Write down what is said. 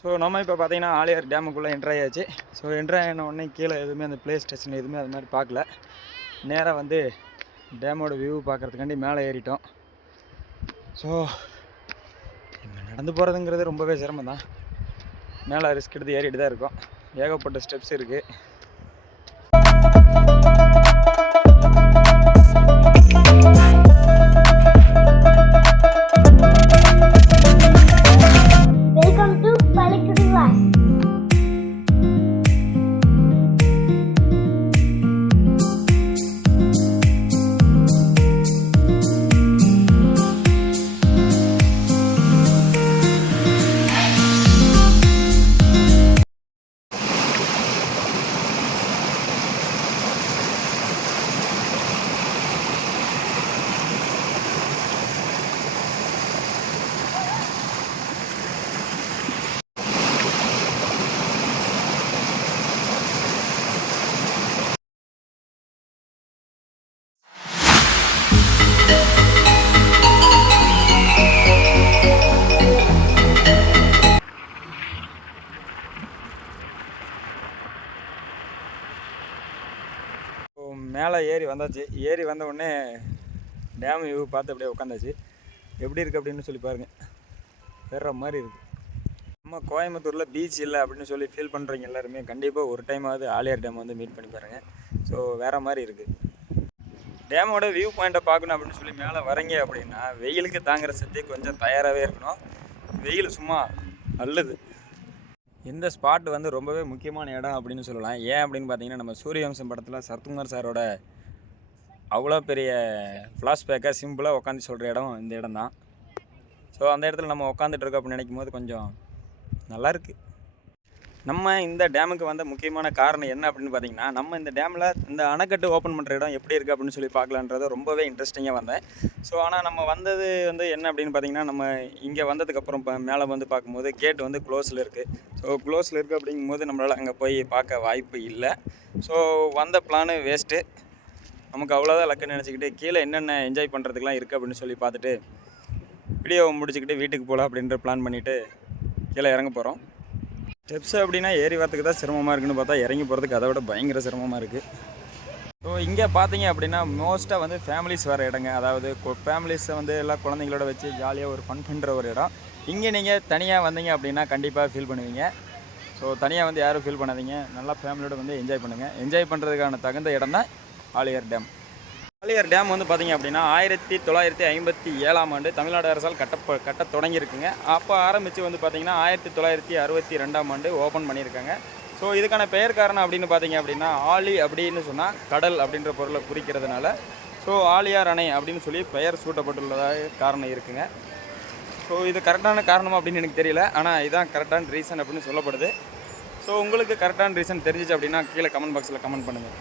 So நம்ம இப்போ பார்த்தீங்கன்னா ஆழியார் டேமுக்குள்ளே என்ட்ரு ஆயாச்சு. ஸோ என்ட்ரு ஆன உடனே கீழே எதுவுமே அந்த ப்ளே ஸ்டேஷன் எதுவுமே அது மாதிரி பார்க்கல. நேராக வந்து டேமோட வியூ பார்க்குறதுக்காண்டி மேலே ஏறிட்டோம். ஸோ நடந்து போகிறதுங்கிறது ரொம்பவே சிரமம் தான். மேலே ரிஸ்க் எடுத்து ஏறிட்டு தான் இருக்கோம். ஏகப்பட்ட ஸ்டெப்ஸ் இருக்குது. மேலே ஏறி வந்தாச்சு. ஏறி வந்த உடனே டேம் வியூ பார்த்து அப்படியே உட்காந்தாச்சு. எப்படி இருக்குது அப்படின்னு சொல்லி பாருங்கள். வேற மாதிரி இருக்குது. நம்ம கோயம்புத்தூரில் பீச் இல்லை அப்படின்னு சொல்லி ஃபீல் பண்ணுறவங்க எல்லாருமே கண்டிப்பாக ஒரு டைமாவது ஆழியார் டேம் வந்து மீட் பண்ணி பாருங்கள். ஸோ வேறு மாதிரி இருக்குது. டேமோட வியூ பாயிண்ட்டை பார்க்கணும் அப்படின்னு சொல்லி மேலே வரீங்க அப்படின்னா வெயிலுக்கு தாங்குகிற சக்தி கொஞ்சம் தயாராகவே இருக்கணும். வெயில் சும்மா அல்லது இந்த ஸ்பாட் வந்து ரொம்பவே முக்கியமான இடம் அப்படின்னு சொல்லலாம். ஏன் அப்படின்னு பார்த்தீங்கன்னா நம்ம சூரியவம்சம் படத்தில் சரத்குமார் சாரோட அவ்வளோ பெரிய ஃப்ளாஷ்பேக்காக சிம்பிளாக உட்காந்து சொல்கிற இடம் இந்த இடம் தான். ஸோ அந்த இடத்துல நம்ம உட்காந்துட்டு இருக்கோம் அப்படின்னு நினைக்கும் போது கொஞ்சம் நல்லாயிருக்கு. நம்ம இந்த டேமுக்கு வந்த முக்கியமான காரணம் என்ன அப்படின்னு பார்த்தீங்கன்னா நம்ம இந்த டேமில் இந்த அணைக்கட்டு ஓப்பன் பண்ணுற இடம் எப்படி இருக்குது அப்படின்னு சொல்லி பார்க்கலான்றதை ரொம்பவே இன்ட்ரெஸ்டிங்காக வந்தேன். ஸோ ஆனால் நம்ம வந்தது வந்து என்ன அப்படின்னு பார்த்தீங்கன்னா நம்ம இங்கே வந்ததுக்கப்புறம் இப்போ மேலே வந்து பார்க்கும்போது கேட் வந்து க்ளோஸில் இருக்குது. ஸோ க்ளோஸில் இருக்குது அப்படிங்கும்போது நம்மளால் அங்கே போய் பார்க்க வாய்ப்பு இல்லை. ஸோ வந்த பிளானு வேஸ்ட்டு. நமக்கு அவ்வளோதான் லக்குன்னு நினச்சிக்கிட்டு கீழே என்னென்ன என்ஜாய் பண்ணுறதுக்கெலாம் இருக்குது அப்படின்னு சொல்லி பார்த்துட்டு வீடியோவை முடிச்சுக்கிட்டு வீட்டுக்கு போகலாம் அப்படின்ற பிளான் பண்ணிவிட்டு கீழே இறங்க போகிறோம். ஸ்டெப்ஸ் அப்படின்னா ஏறி வரத்துக்கு தான் சிரமமாக இருக்குன்னு பார்த்தா இறங்கி போகிறதுக்கு அதை விட பயங்கர சிரமமாக இருக்குது. ஸோ இங்கே பார்த்தீங்க அப்படின்னா மோஸ்ட்டாக வந்து ஃபேமிலிஸ் வர இடங்க. அதாவது ஃபேமிலிஸை வந்து எல்லாம் குழந்தைங்களோட வச்சு ஜாலியாக ஒரு ஃபன் பண்ணுற ஒரு இடம். இங்கே நீங்கள் தனியாக வந்தீங்க அப்படின்னா கண்டிப்பாக ஃபீல் பண்ணுவீங்க. ஸோ தனியாக வந்து யாரும் ஃபீல் பண்ணாதீங்க. நல்லா ஃபேமிலியோட வந்து என்ஜாய் பண்ணுங்கள். என்ஜாய் பண்ணுறதுக்கான தகுந்த இடம் தான் ஆழியார் டேம். ஆழியார் டேம் வந்து பார்த்திங்க அப்படின்னா 1957ஆம் ஆண்டு தமிழ்நாடு அரசால் கட்ட தொடங்கியிருக்குங்க. அப்போ ஆரம்பித்து வந்து பார்த்திங்கன்னா 1962ஆம் ஆண்டு ஓப்பன் பண்ணியிருக்காங்க. ஸோ இதுக்கான பெயர் காரணம் அப்படின்னு பார்த்திங்க அப்படின்னா ஆழி அப்படின்னு சொன்னால் கடல் அப்படின்ற பொருளை குறிக்கிறதுனால ஸோ ஆழியார் அணை அப்படின்னு சொல்லி பெயர் சூட்டப்பட்டுள்ளதாக காரணம் இருக்குங்க. ஸோ இது கரெக்டான காரணம் அப்படின்னு எனக்கு தெரியல. ஆனால் இதுதான் கரெக்டான ரீசன் அப்படின்னு சொல்லப்படுது. ஸோ உங்களுக்கு கரெக்டான ரீசன் தெரிஞ்சிச்சு அப்படின்னா கீழே கமெண்ட் பாக்ஸில் கமெண்ட் பண்ணுங்கள்.